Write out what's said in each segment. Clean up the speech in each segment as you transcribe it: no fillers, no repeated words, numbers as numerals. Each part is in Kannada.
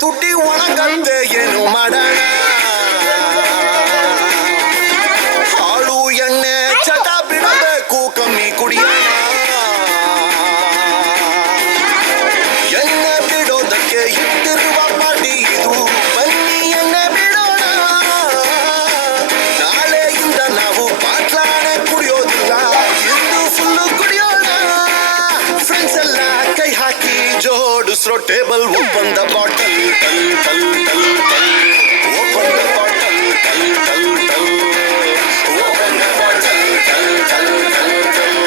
ತುಟಿ ಒಣಗತ್ತೆ ಏನು ಮಾಡೋಣ ಹಾಳು ಎಣ್ಣೆ ಚಟ ಬಿಡಬೇಕು ಕಮ್ಮಿ ಕುಡಿಯೋಣ ಎಣ್ಣೆ ಬಿಡೋದಕ್ಕೆ ಇಟ್ಟಿರುವ ಪಾರ್ಟಿ ಇದು ಬನ್ನಿ ಎಣ್ಣೆ ಬಿಡೋಣ ನಾಳೆಯಿಂದ ನಾವು ಬಾಟ್ಲಾಣೆ ಕುಡಿಯೋದಿಲ್ಲ ಇಂದು ಫುಲ್ಲು ಕುಡಿಯೋಣ ಫ್ರೆಂಡ್ಸ್ ಎಲ್ಲ ಕೈ ಹಾಕಿ ಜೋಡಿಸ್ರೋ ಟೇಬಲ್ ಓಪನ್ ದ ಬಾಟಲ್ ಟಲ್ ಟಲ್ ಟಲ್ ಟಲ್ ಓಪನ್ ದ ಬಾಟಲ್ ಟಲ್ ಟಲ್ ಟಲ್ ಓಪನ್ ದ ಬಾಟಲ್ ಟಲ್ ಟಲ್ ಟಲ್ ಟಲ್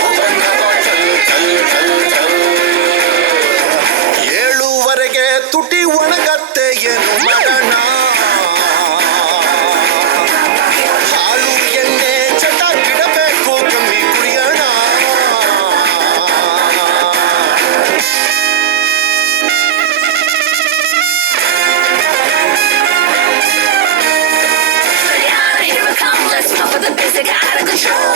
ಓಪನ್ ದ ಬಾಟಲ್ ಟಲ್ ಟಲ್ ಟಲ್ ಏಳುವರೆಗೆ ತುಟಿ ಒಣಗತ್ತೆ ಏನು ಮಾಡೋಣ ಹಾಲು ಎಣ್ಣೆ ಚಟ ಬಿಡಬೇಕು ಕಮ್ಮಿ ಕುಡಿಯೋಣ Here I come, let's pump with the basic out of control.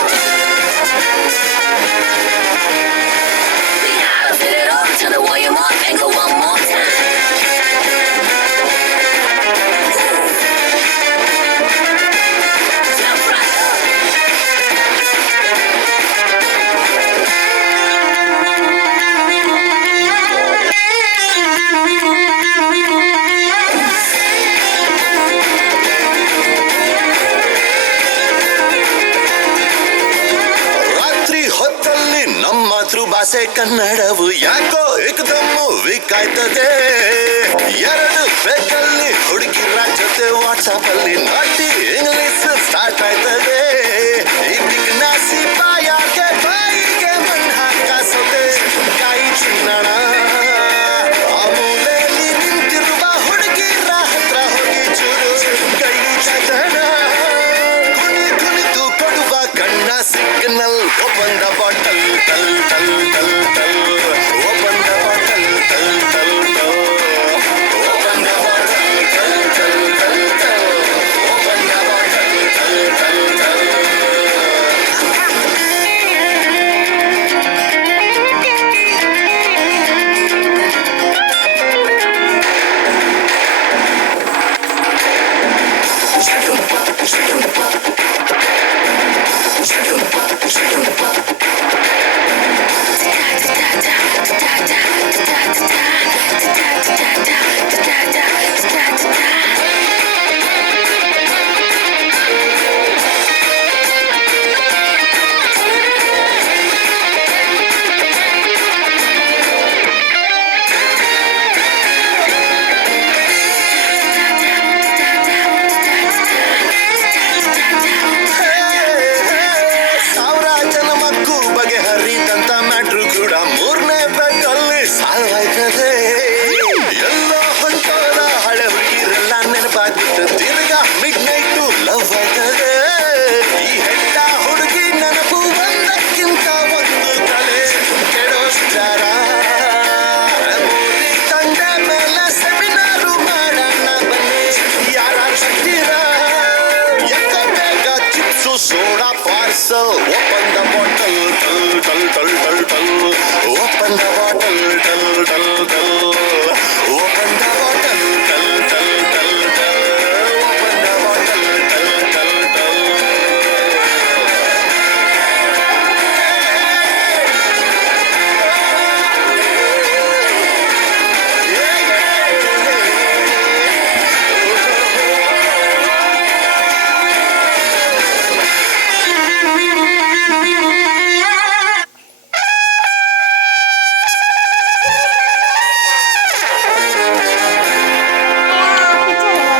We gotta fit it all, turn the volume up and go one more time. Jump right up. ರಾತ್ರಿ ಹೊತ್ತಲ್ಲಿ ನಮ್ಮ ಮಾತೃಭಾಷೆ ಕನ್ನಡವು ಯಾಕೋ ಏಕದಮ್ಮು ವಿಕಾಯ್ತದೆ ಎರಡು ಬೇಕಲ್ಲಿ ಹುಡುಗಿರ ಜೊತೆ ವಾಟ್ಸಾಪ್ ಅಲ್ಲಿ ನಾಟಿ ಇಂಗ್ಲಿಷ್ ಸ್ಟಾರ್ಟ್ ಆಯ್ತದೆ ಈ ಬಿಗ್ನಾಸಿ